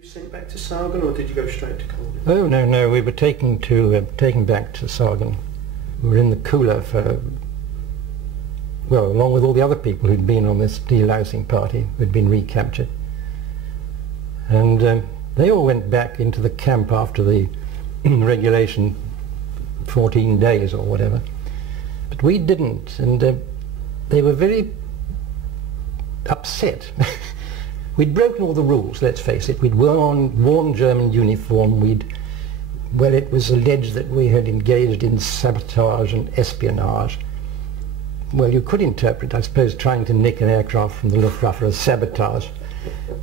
You sent back to Sagan, or did you go straight to Colditz? Oh no, we were taken back to Sagan. We were in the cooler for, well, along with all the other people who'd been on this delousing party who'd been recaptured. And they all went back into the camp after the regulation 14 days or whatever. But we didn't, and they were very upset. We'd broken all the rules, let's face it. We'd worn German uniform. Well, it was alleged that we had engaged in sabotage and espionage. Well, you could interpret, I suppose, trying to nick an aircraft from the Luftwaffe as sabotage.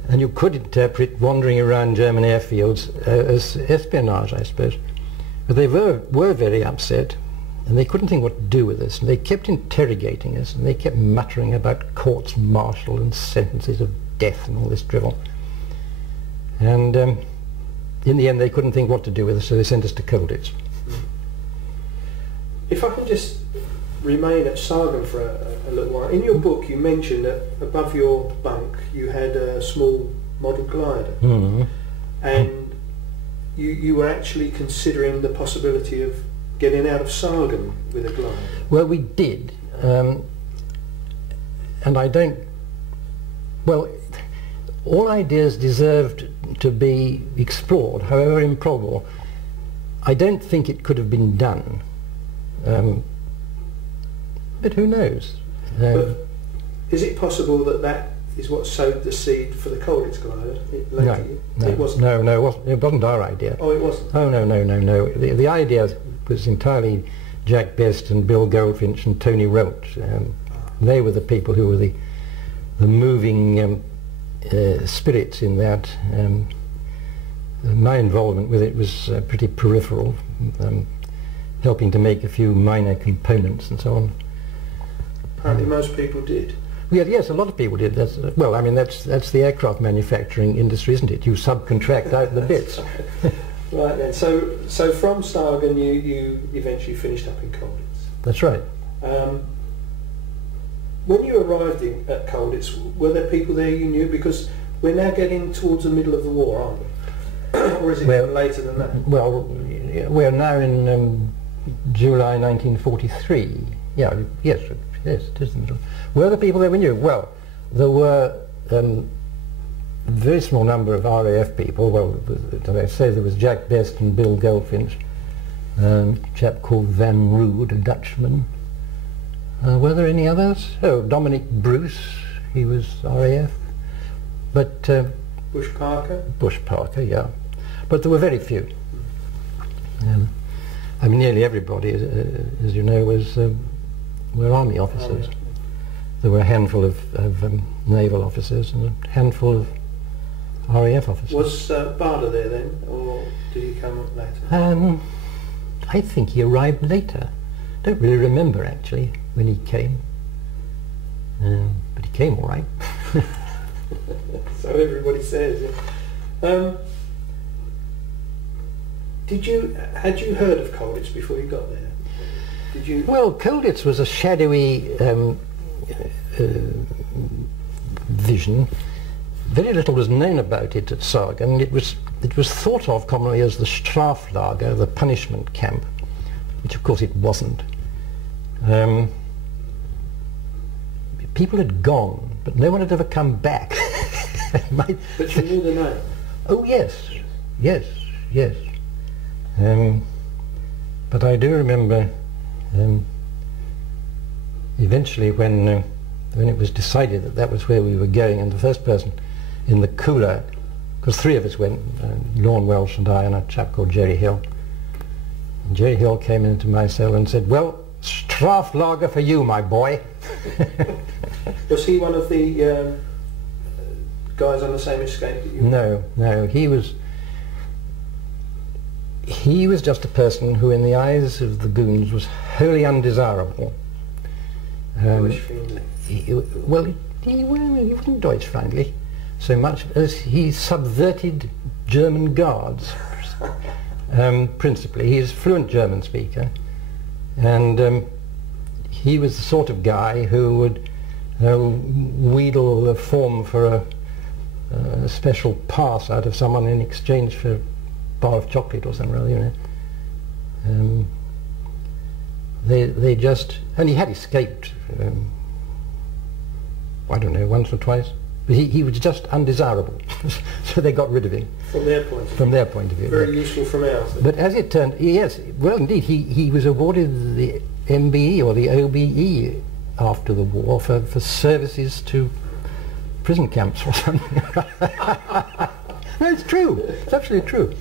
And you could interpret wandering around German airfields as espionage, I suppose. But they were very upset, and they couldn't think what to do with us. And they kept interrogating us, and they kept muttering about courts martial and sentences of death and all this drivel. And in the end, they couldn't think what to do with us, so they sent us to Colditz. If I can just remain at Sagan for a little while. In your book, you mentioned that above your bunk you had a small model glider, and you were actually considering the possibility of getting out of Sagan with a glider. Well, we did, and I don't. Well, all ideas deserved to be explored, however improbable. I don't think it could have been done. But who knows? But is it possible that that is what sowed the seed for the Colditz glider? No, it wasn't. It wasn't our idea. Oh, it wasn't. Oh no. The idea was entirely Jack Best and Bill Goldfinch and Tony Roach. They were the people who were the moving spirits in that. My involvement with it was pretty peripheral, helping to make a few minor components and so on. Apparently most people did. Yes, a lot of people did. That's that's the aircraft manufacturing industry, isn't it? You subcontract out the bits. Right then. So from Stalag you eventually finished up in Colditz. That's right. When you arrived at Colditz, were there people there you knew? Because we're now getting towards the middle of the war, aren't we? Or is it even later than that? Well, we're now in July 1943. Yeah, yes, it is. Were the people there we knew? Well, there were a very small number of RAF people. Well, as I say, there was Jack Best and Bill Goldfinch, a chap called Van Rood, a Dutchman. Were there any others? Oh, Dominic Bruce, he was RAF. But Bush Parker? Bush Parker, yeah. But there were very few. I mean, nearly everybody, as you know, were army officers. There were a handful of naval officers and a handful of RAF officers. Was Barder there then, or did he come up later? I think he arrived later. Don't really remember actually when he came, but he came all right. So everybody says. Yeah. Had you heard of Colditz before you got there? Did you? Well, Colditz was a shadowy vision. Very little was known about it at Sagan. It was thought of commonly as the Straflager, the punishment camp, which of course it wasn't. People had gone, but no one had ever come back. But you knew the name? Oh yes. But I do remember eventually when it was decided that that was where we were going, and the first person in the cooler, because three of us went, Lorne Welsh and I and a chap called Jerry Hill. And Jerry Hill came into my cell and said, "Well, Straflager for you, my boy." Was he one of the guys on the same escape that you were? No, he was just a person who in the eyes of the goons was wholly undesirable. He wasn't Deutsch-friendly so much as he subverted German guards. Principally, he's a fluent German speaker, and he was the sort of guy who would wheedle a form for a special pass out of someone in exchange for a bar of chocolate or something, rather, you know. They just, and he had escaped, I don't know, once or twice. But he was just undesirable, so they got rid of him. From their point of view. From their point of view. Very useful from ours. But as it turned, yes, well indeed, he was awarded the MBE or the OBE after the war for services to prison camps or something. No, it's true. It's absolutely true.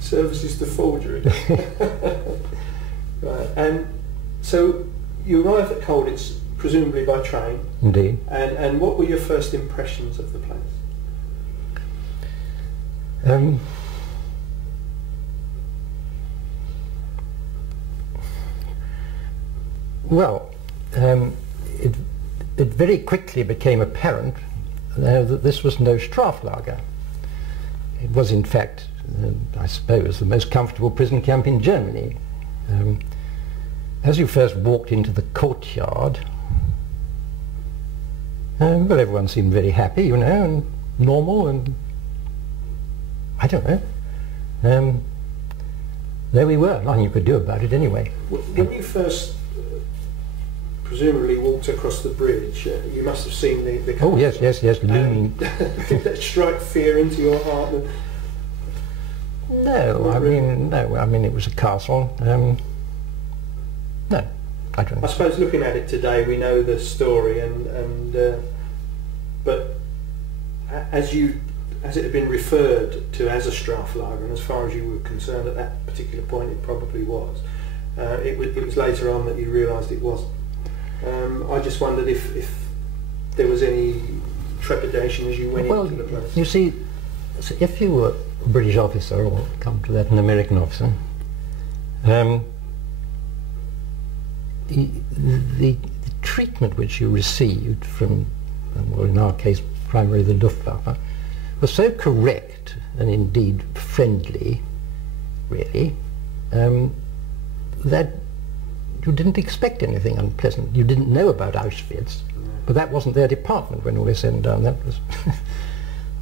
Services to forgery. Right. And so you arrived at Colditz presumably by train. Indeed. And what were your first impressions of the place? Well, it very quickly became apparent that this was no Straflager. It was in fact, I suppose, the most comfortable prison camp in Germany. As you first walked into the courtyard, well, everyone seemed very happy, you know, and normal, and I don't know. There we were, nothing you could do about it anyway. When you first presumably walked across the bridge, you must have seen the oh yes, looming. Did that strike fear into your heart? No, I mean it was a castle. No, I don't. I suppose looking at it today, we know the story, but as it had been referred to as a Straflager, and as far as you were concerned at that particular point, it probably was. It was later on that you realised it wasn't. I just wondered if there was any trepidation as you went into the place. You see, if you were a British officer, or come to that, an American officer, the treatment which you received from, well, in our case, primarily the Luftwaffe, was so correct and indeed friendly, really, that you didn't expect anything unpleasant. You didn't know about Auschwitz, but that wasn't their department when all was said and done. That was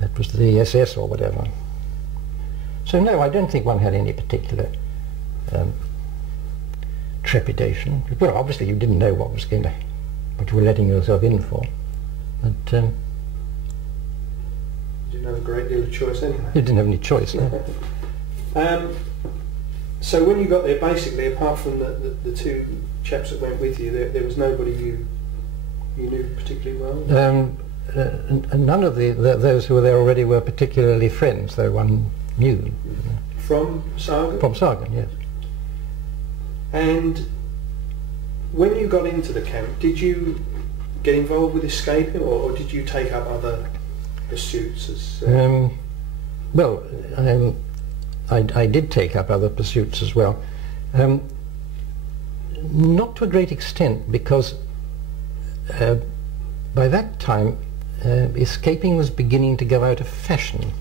that was the SS or whatever. So no, I don't think one had any particular trepidation. Well, obviously you didn't know what you were letting yourself in for, but you didn't have a great deal of choice anyway. You didn't have any choice. No. So when you got there, basically, apart from the two chaps that went with you, there was nobody you knew particularly well? None of those who were there already were particularly friends, though one knew. From Sagan? From Sagan, yes. And when you got into the camp, did you get involved with escaping, or did you take up other pursuits? Well, I did take up other pursuits as well. Not to a great extent, because by that time escaping was beginning to go out of fashion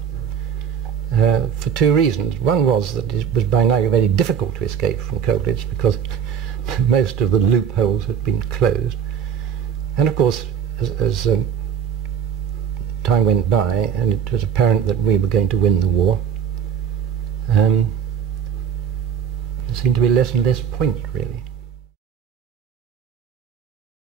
for two reasons. One was that it was by now very difficult to escape from Colditz because most of the loopholes had been closed. And of course, as time went by and it was apparent that we were going to win the war, there seemed to be less and less point, really.